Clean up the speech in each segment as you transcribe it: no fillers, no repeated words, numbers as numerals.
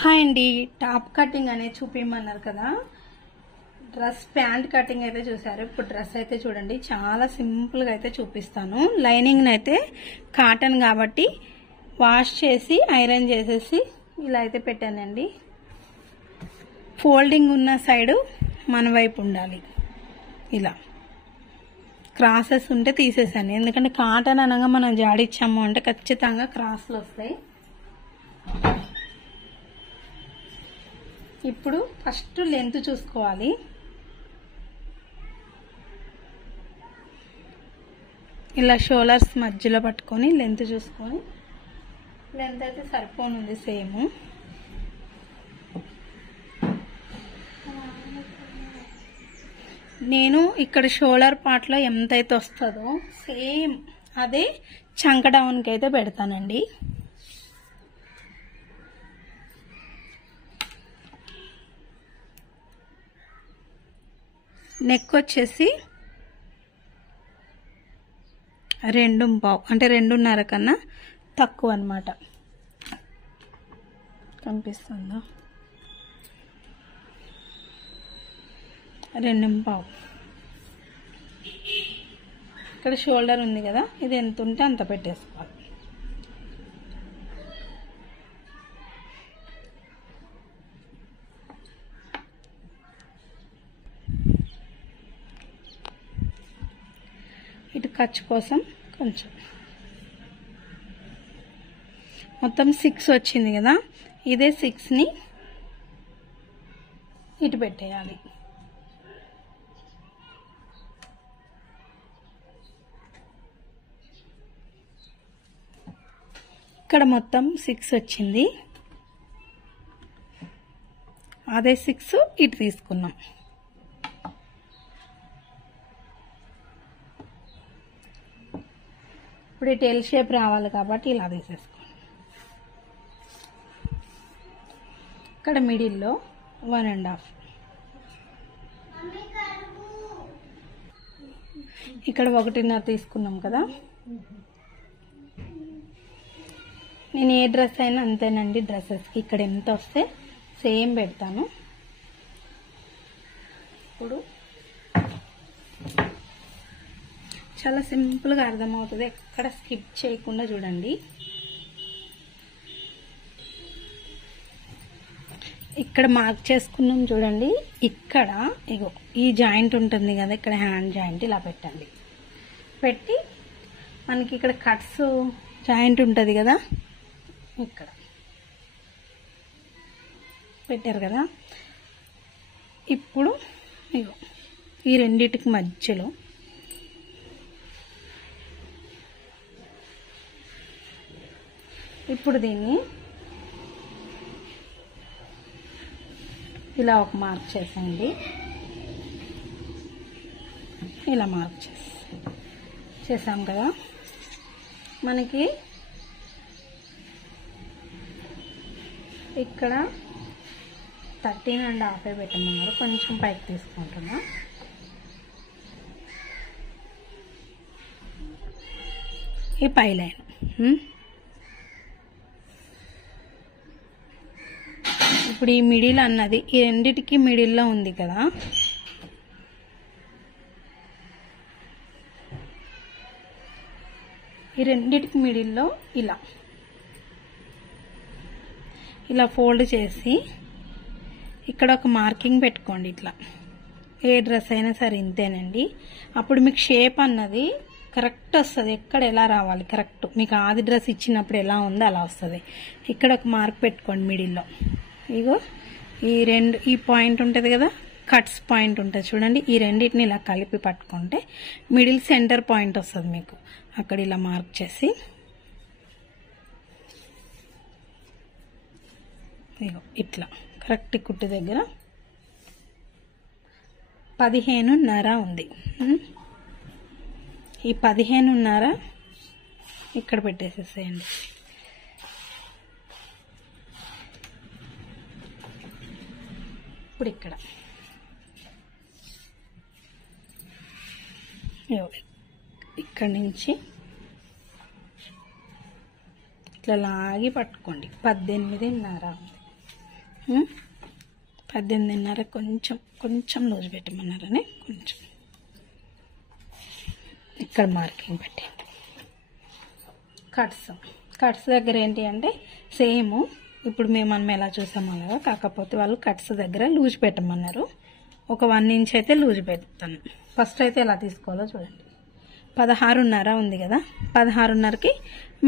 Hi అండి, top cutting అనేది చూపించమన్నారు కదా. డ్రెస్ ప్యాంట్ కటింగ్ అయితే చూసారు. ఇప్పుడు డ్రెస్ అయితే చూడండి, చాలా సింపుల్ గా అయితే చూపిస్తాను. లైనింగ్ అయితే కాటన్ కాబట్టి వాష్ చేసి ఐరన్ చేసేసి ఇలా అయితే పెట్టానండి. ఫోల్డింగ్ ఉన్న సైడ్ మన వైపు ఉండాలి. ఇలా క్రాసెస్ ఉంటే తీసేసాను, ఎందుకంటే కాటన్ అనగా మనం జాడిచ్చాము అంటే ఖచ్చితంగా క్రాస్లు వస్తాయి. ఇప్పుడు ఫస్ట్ లెంత్ చూసుకోవాలి. ఇలా షోల్డర్స్ మధ్యలో పట్టుకొని లెంత్ చూసుకొని, లెంత్ అయితే సరిపోనుంది సేమ్. నేను ఇక్కడ షోల్డర్ పార్ట్ లో ఎంతైతే వస్తుందో సేమ్ అదే చంక డౌన్కి అయితే పెడతానండి. నెక్ వచ్చేసి 2.5 అంటే 2.5 కన్నా తక్కువ అన్నమాట. కనిపిస్తుందా? 2.5. ఇక్కడ షోల్డర్ ఉంది కదా, ఇది ఎంత ఉంటే అంత పెట్టేసుకోవాలి. ఇటు ఖర్చు కోసం కొంచెం, మొత్తం 6 వచ్చింది కదా, ఇదే 6ని ఇటు పెట్టేయాలి. ఇక్కడ మొత్తం 6 వచ్చింది, అదే 6 ఇటు తీసుకున్నాం. ఇప్పుడు ఇటు ఎల్ షేప్ రావాలి కాబట్టి ఇలా తీసేసుకోండి. ఇక్కడ మిడిల్లో 1.5, ఇక్కడ 1.5 తీసుకున్నాం కదా. నేను ఏ డ్రెస్ అయినా అంతేనండి, డ్రెస్సెస్కి ఇక్కడ ఎంత వస్తే సేమ్ పెడతాను. ఇప్పుడు చాలా సింపుల్గా అర్థమవుతుంది, ఎక్కడ స్కిప్ చేయకుండా చూడండి. ఇక్కడ మార్క్ చేసుకున్నాం చూడండి. ఇక్కడ ఇగో ఈ జాయింట్ ఉంటుంది కదా, ఇక్కడ హ్యాండ్ జాయింట్ ఇలా పెట్టండి. పెట్టి మనకి ఇక్కడ కట్స్ జాయింట్ ఉంటుంది కదా, ఇక్కడ పెట్టారు కదా. ఇప్పుడు ఇగో ఈ రెండిటికి మధ్యలో ఇప్పుడు దీన్ని ఇలా ఒక మార్క్ చేసేయండి. ఇలా మార్క్ చేసాం కదా. మనకి ఇక్కడ 13.5 పెట్టమన్నారు, కొంచెం పైకి తీసుకుంటున్నా. ఈ పై లైన్ ఇప్పుడు ఈ మిడిల్ అన్నది ఈ రెండిటికి మిడిల్లో ఉంది కదా, ఈ రెండిటికి మిడిల్లో ఇలా ఫోల్డ్ చేసి ఇక్కడ ఒక మార్కింగ్ పెట్టుకోండి. ఇట్లా ఏ డ్రెస్ అయినా సరే ఇంతేనండి. అప్పుడు మీకు షేప్ అన్నది కరెక్ట్ వస్తుంది, ఎక్కడ ఎలా రావాలి కరెక్ట్. మీకు ఆది డ్రెస్ ఇచ్చినప్పుడు ఎలా ఉందో అలా వస్తుంది. ఇక్కడ ఒక మార్క్ పెట్టుకోండి మిడిల్లో. ఇగో ఈ పాయింట్ ఉంటుంది కదా, కట్స్ పాయింట్ ఉంటుంది చూడండి. ఈ రెండింటిని ఇలా కలిపి పట్టుకుంటే మిడిల్ సెంటర్ పాయింట్ వస్తుంది మీకు. అక్కడ ఇలా మార్క్ చేసి ఇగో ఇట్లా కరెక్ట్ కుట్టు దగ్గర 15.5 ఉంది. ఈ 15.5 ఇక్కడ పెట్టేసేసేయండి. ఇప్పుడు ఇక్కడ నుంచి ఇట్లా లాగి పట్టుకోండి. 18.5 ఉంది. 18.5 కొంచెం లూజ్ పెట్టమన్నారని కొంచెం ఇక్కడ మార్కింగ్ పెట్టండి. కట్స్ దగ్గర ఏంటి అంటే సేమ్ ఇప్పుడు మనం ఎలా చూసామో కదా, కాకపోతే వాళ్ళు కట్స్ దగ్గర లూజ్ పెట్టమన్నారు. ఒక 1 ఇంచ్ అయితే లూజ్ పెడతాను. ఫస్ట్ అయితే ఎలా తీసుకోవాలో చూడండి. 16.5 ఉంది కదా, 16.5కి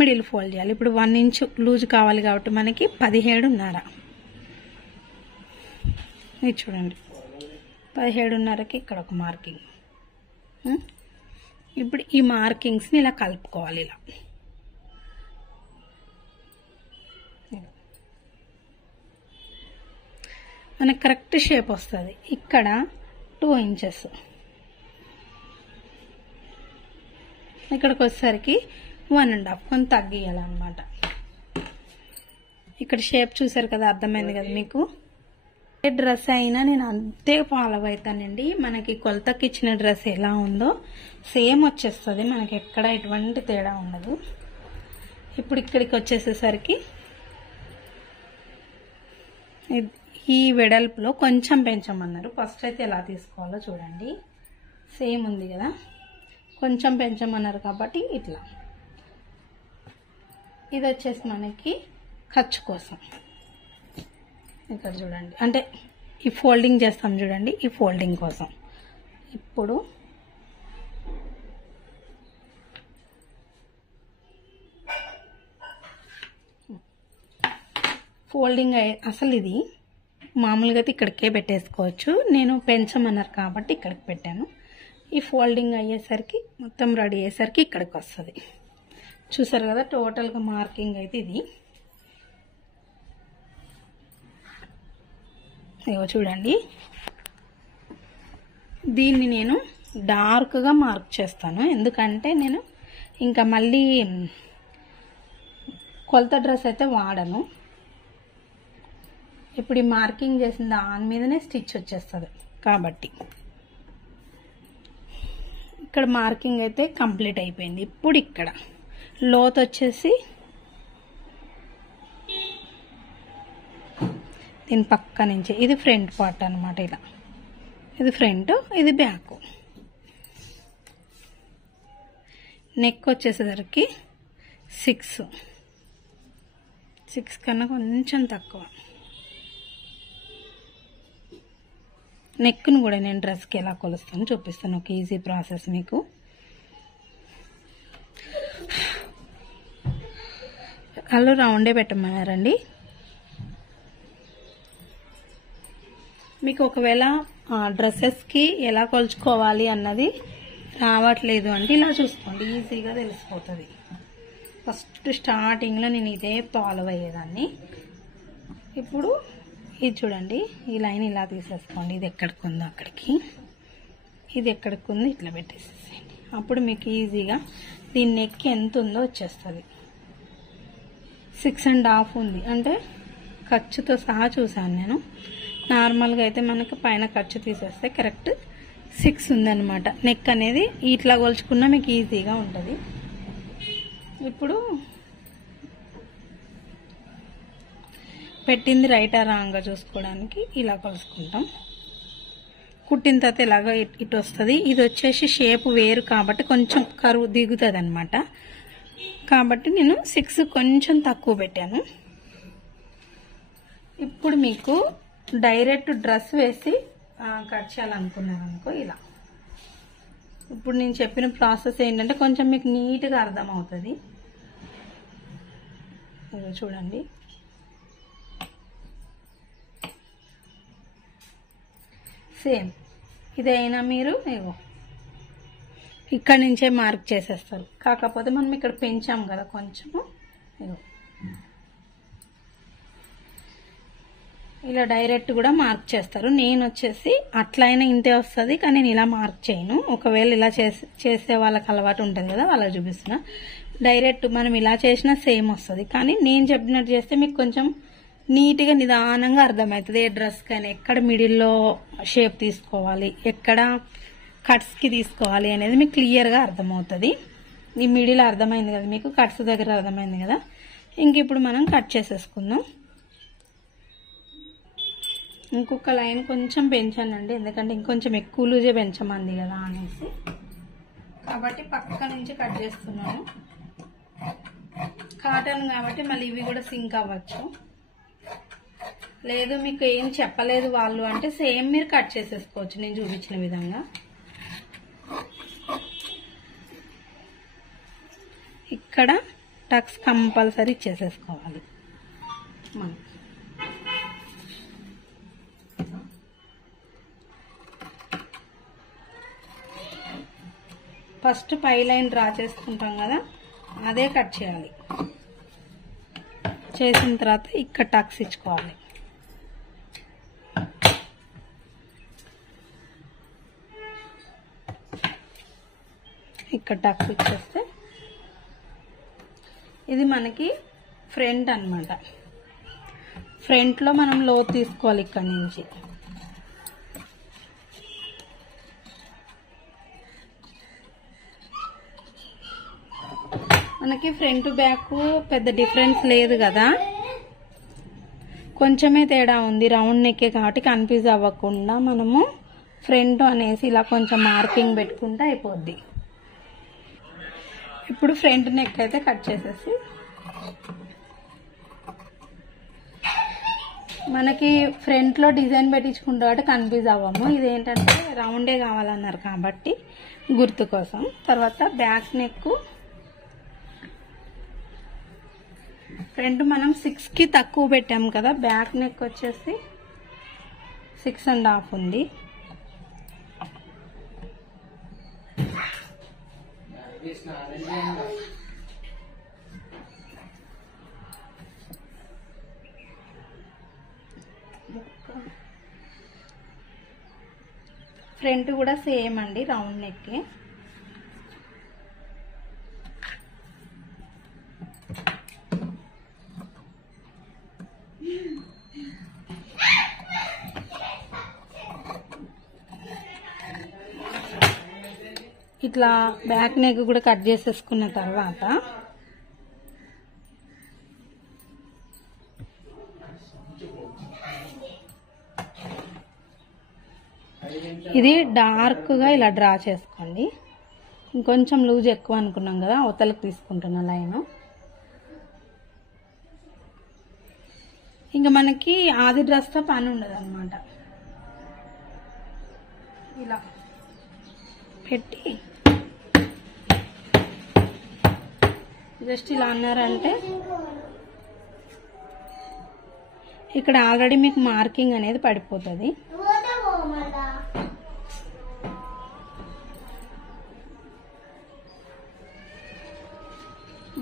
మిడిల్ ఫోల్డ్ చేయాలి. ఇప్పుడు 1 ఇంచ్ లూజ్ కావాలి కాబట్టి మనకి 17.5. ఇది చూడండి, 17.5కి ఇక్కడ ఒక మార్కింగ్. ఇప్పుడు ఈ మార్కింగ్స్ని ఇలా కలుపుకోవాలి. ఇలా మనకి కరెక్ట్ షేప్ వస్తుంది. ఇక్కడ 2 ఇంచెస్, ఇక్కడికి వచ్చేసరికి 1.5 కొంచెం తగ్గియాలన్నమాట. ఇక్కడ షేప్ చూసారు కదా, అర్థమైంది కదా మీకు. ఏ డ్రెస్ అయినా నేను అంతే ఫాలో అవుతానండి. మనకి కొలతకి ఇచ్చిన డ్రెస్ ఎలా ఉందో సేమ్ వచ్చేస్తుంది, మనకి ఎక్కడ ఎటువంటి తేడా ఉండదు. ఇప్పుడు ఇక్కడికి వచ్చేసేసరికి ఈ వెడల్పులో కొంచెం పెంచమన్నారు. ఫస్ట్ అయితే ఎలా తీసుకోవాలో చూడండి. సేమ్ ఉంది కదా, కొంచెం పెంచమన్నారు కాబట్టి ఇట్లా. ఇది వచ్చేసి మనకి ఖర్చు కోసం. ఇక్కడ చూడండి, అంటే ఈ ఫోల్డింగ్ చేస్తాం చూడండి, ఈ ఫోల్డింగ్ కోసం. ఇప్పుడు ఫోల్డింగ్ అసలు ఇది మామూలుగా అయితే ఇక్కడికే పెట్టేసుకోవచ్చు. నేను పెంచమన్నారు కాబట్టి ఇక్కడికి పెట్టాను. ఈ ఫోల్డింగ్ అయ్యేసరికి మొత్తం రెడీ అయ్యేసరికి ఇక్కడికి వస్తుంది. చూసారు కదా, టోటల్గా మార్కింగ్ అయితే ఇది. ఇగో చూడండి, దీన్ని నేను డార్క్గా మార్క్ చేస్తాను. ఎందుకంటే నేను ఇంకా మళ్ళీ కొలత డ్రెస్ అయితే వాడను. ఇప్పుడు ఈ మార్కింగ్ చేసిన దాని మీదనే స్టిచ్ వచ్చేస్తుంది కాబట్టి. ఇక్కడ మార్కింగ్ అయితే కంప్లీట్ అయిపోయింది. ఇప్పుడు ఇక్కడ లోత్ వచ్చేసి దీని పక్క నుంచి, ఇది ఫ్రంట్ పార్ట్ అనమాట. ఇలా ఇది ఫ్రంట్, ఇది బ్యాక్. నెక్ వచ్చేసరికి 6 కన్నా కొంచెం తక్కువ. నెక్ను కూడా నేను డ్రెస్కి ఎలా కొలుస్తాను చూపిస్తాను, ఒక ఈజీ ప్రాసెస్ మీకు. వాళ్ళు రౌండే పెట్టమన్నారండి. మీకు ఒకవేళ డ్రెస్సెస్కి ఎలా కొలుచుకోవాలి అన్నది రావట్లేదు అంటే ఇలా చూసుకోండి, ఈజీగా తెలిసిపోతుంది. ఫస్ట్ స్టార్టింగ్లో నేను ఇదే ఫాలో అయ్యేదాన్ని. ఇప్పుడు ఇది చూడండి, ఈ లైన్ ఇలా తీసేసుకోండి. ఇది ఎక్కడికి ఉందో అక్కడికి, ఇది ఎక్కడికి ఉందో ఇట్లా పెట్టేసేసేయండి. అప్పుడు మీకు ఈజీగా దీని నెక్ ఎంత ఉందో వచ్చేస్తుంది. 6.5 ఉంది, అంటే ఖర్చుతో సహా చూసాను నేను. నార్మల్గా అయితే మనకు పైన ఖర్చు తీసేస్తే కరెక్ట్ 6 ఉందన్నమాట. నెక్ అనేది ఇట్లా కొలుచుకున్నా మీకు ఈజీగా ఉంటుంది. ఇప్పుడు పెట్టింది రైటా రాంగ్గా చూసుకోవడానికి ఇలా కొలుసుకుంటాం. కుట్టిన తర్వాత ఇలాగ ఇటు వస్తుంది. ఇది వచ్చేసి షేప్ వేరు కాబట్టి కొంచెం కరువు దిగుతుంది అనమాట. కాబట్టి నేను 6 కొంచెం తక్కువ పెట్టాను. ఇప్పుడు మీకు డైరెక్ట్ డ్రెస్ వేసి కట్ చేయాలనుకున్నారనుకో ఇలా. ఇప్పుడు నేను చెప్పిన ప్రాసెస్ ఏంటంటే కొంచెం మీకు నీట్గా అర్థమవుతుంది. చూడండి, సేమ్ ఇదైనా మీరు ఇక్కడి నుంచే మార్క్ చేసేస్తారు. కాకపోతే మనం ఇక్కడ పెంచాం కదా కొంచెము, ఇలా డైరెక్ట్ కూడా మార్క్ చేస్తారు. నేను వచ్చేసి అట్లయినా ఇంతే వస్తుంది, కానీ నేను ఇలా మార్క్ చేయను. ఒకవేళ ఇలా చేసే వాళ్ళకి అలవాటు ఉంటుంది కదా, వాళ్ళకి చూపిస్తున్నా. డైరెక్ట్ మనం ఇలా చేసినా సేమ్ వస్తుంది, కానీ నేను చెప్పినట్టు చేస్తే మీకు కొంచెం నీట్గా నిదానంగా అర్థమవుతుంది. ఏ డ్రెస్ కానీ ఎక్కడ మిడిల్లో షేప్ తీసుకోవాలి, ఎక్కడ కట్స్కి తీసుకోవాలి అనేది మీకు క్లియర్గా అర్థమవుతుంది. ఈ మిడిల్ అర్థమైంది కదా మీకు, కట్స్ దగ్గర అర్థమైంది కదా. ఇంక ఇప్పుడు మనం కట్ చేసేసుకుందాం. ఇంకొక లైన్ కొంచెం పెంచానండి, ఎందుకంటే ఇంకొంచెం ఎక్కువ లూజే పెంచమంది కదా అనేసి, కాబట్టి పక్క నుంచి కట్ చేస్తున్నాను. కాటన్ కాబట్టి మళ్ళీ ఇవి కూడా సింక్ అవ్వచ్చు. లేదు మీకు ఏం చెప్పలేదు వాళ్ళు అంటే సేమ్ మీరు కట్ చేసేసుకోవచ్చు నేను చూపించిన విధంగా. ఇక్కడ టక్స్ కంపల్సరీ ఇచ్చేసేసుకోవాలి మనం. ఫస్ట్ పై లైన్ డ్రా చేసుకుంటాం కదా, అదే కట్ చేయాలి. చేసిన తర్వాత ఇక్కడ టక్స్ ఇచ్చుకోవాలి. ఇక్కడ టక్స్ ఇచ్చేస్తే ఇది మనకి ఫ్రంట్ అన్నమాట. ఫ్రంట్లో మనం లోతు తీసుకోవాలి ఇక్కడ నుంచి. మనకి ఫ్రంట్ బ్యాక్ పెద్ద డిఫరెన్స్ లేదు కదా, కొంచెమే తేడా ఉంది. రౌండ్ నెక్కే కాబట్టి కన్ఫ్యూజ్ అవ్వకుండా మనము ఫ్రంట్ అనేసి ఇలా కొంచెం మార్కింగ్ పెట్టుకుంటే అయిపోద్ది. ఇప్పుడు ఫ్రంట్ నెక్ అయితే కట్ చేసేసి, మనకి ఫ్రంట్లో డిజైన్ పెట్టించుకుంటా కాబట్టి కన్ఫ్యూజ్ అవ్వము. ఇదేంటంటే రౌండే కావాలన్నారు కాబట్టి గుర్తు కోసం. తర్వాత బ్యాక్ నెక్ ఫ్రంట్ మనం 6కి తక్కువ పెట్టాము కదా, బ్యాక్ నెక్ వచ్చేసి 6.5 ఉంది. ఫ్రంట్ కూడా సేమ్ అండి, రౌండ్ నెక్. ఇట్లా బ్యాక్ నెక్ కూడా కట్ చేసేసుకున్న తర్వాత ఇది డార్క్ గా ఇలా డ్రా చేసుకోండి. ఇంకొంచెం లూజ్ ఎక్కువ అనుకున్నాం కదా, అవతలకు తీసుకుంటున్న లైన్. ఇంకా మనకి ఆది డ్రెస్ తో పని ఉండదు అనమాట. ఇలా పెట్టి జస్ట్ ఇలా అన్నారంటే ఇక్కడ ఆల్రెడీ మీకు మార్కింగ్ అనేది పడిపోతుంది.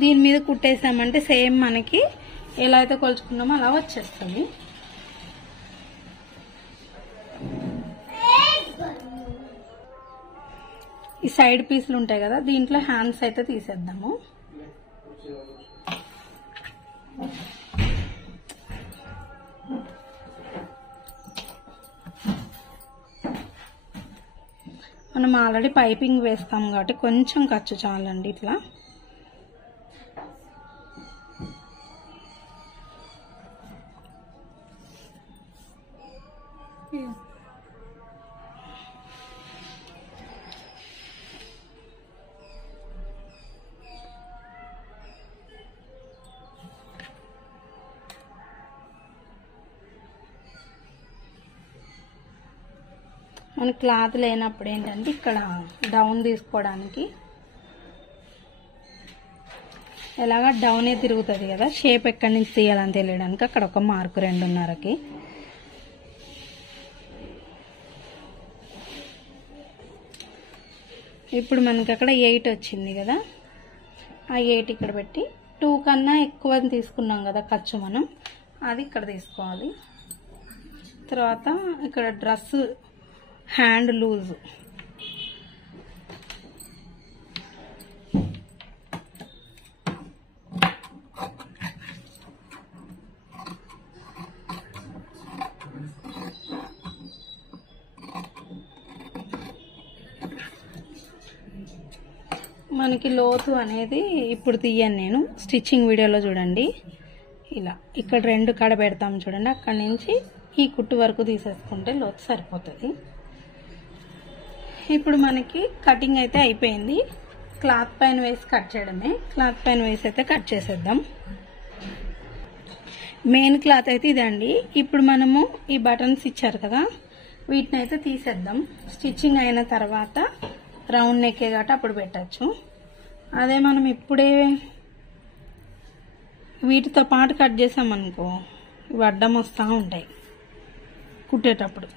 దీని మీద కుట్టేసామంటే సేమ్ మనకి ఎలా అయితే కొలుచుకున్నామో అలా వచ్చేస్తుంది. ఈ సైడ్ పీసులు ఉంటాయి కదా, దీంట్లో హ్యాండ్స్ అయితే తీసేద్దాము. మనం ఆల్రెడీ పైపింగ్ వేస్తాం కాబట్టి కొంచెం ఖర్చు చాలండి. ఇట్లా మన క్లాత్ లేనప్పుడు ఏంటంటే ఇక్కడ డౌన్ తీసుకోవడానికి ఎలాగా డౌనే తిరుగుతుంది కదా, షేప్ ఎక్కడి నుంచి తీయాలని తెలియడానికి అక్కడ ఒక మార్కు 2.5కి. ఇప్పుడు మనకి అక్కడ 8 వచ్చింది కదా, ఆ 8 ఇక్కడ పెట్టి 2 కన్నా ఎక్కువ తీసుకున్నాం కదా ఖర్చు, మనం అది ఇక్కడ తీసుకోవాలి. తర్వాత ఇక్కడ డ్రెస్ హ్యాండ్ లూజ్ మనకి లోతు అనేది ఇప్పుడు తీయను నేను, స్టిచ్చింగ్ వీడియోలో చూడండి. ఇలా ఇక్కడ 2 కాడ పెడతాం చూడండి, అక్కడి నుంచి ఈ కుట్టు వరకు తీసేసుకుంటే లోతు సరిపోతుంది. ఇప్పుడు మనకి కటింగ్ అయితే అయిపోయింది. క్లాత్ పైన వేసి కట్ చేయడమే. క్లాత్ పైన వేసి అయితే కట్ చేసేద్దాం. మెయిన్ క్లాత్ అయితే ఇదండి. ఇప్పుడు మనము ఈ బటన్స్ ఇచ్చారు కదా, వీటిని అయితే తీసేద్దాం. స్టిచ్చింగ్ అయిన తర్వాత రౌండ్ నెక్కే కాబట్టి అప్పుడు పెట్టచ్చు. అదే మనం ఇప్పుడే వీటితో పాటు కట్ చేసామనుకో ఇవి అడ్డం వస్తూ ఉంటాయి కుట్టేటప్పుడు.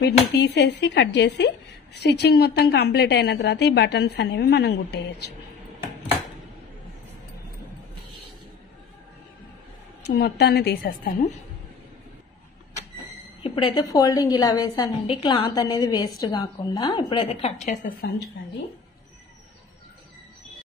వీటిని తీసేసి కట్ చేసి స్టిచ్చింగ్ మొత్తం కంప్లీట్ అయిన తర్వాత ఈ బటన్స్ అనేవి మనం కుట్టేయచ్చు. మొత్తాన్ని తీసేస్తాను. ఇప్పుడైతే ఫోల్డింగ్ ఇలా వేసానండి, క్లాత్ అనేది వేస్ట్ కాకుండా. ఇప్పుడైతే కట్ చేసేస్తాను చూడండి.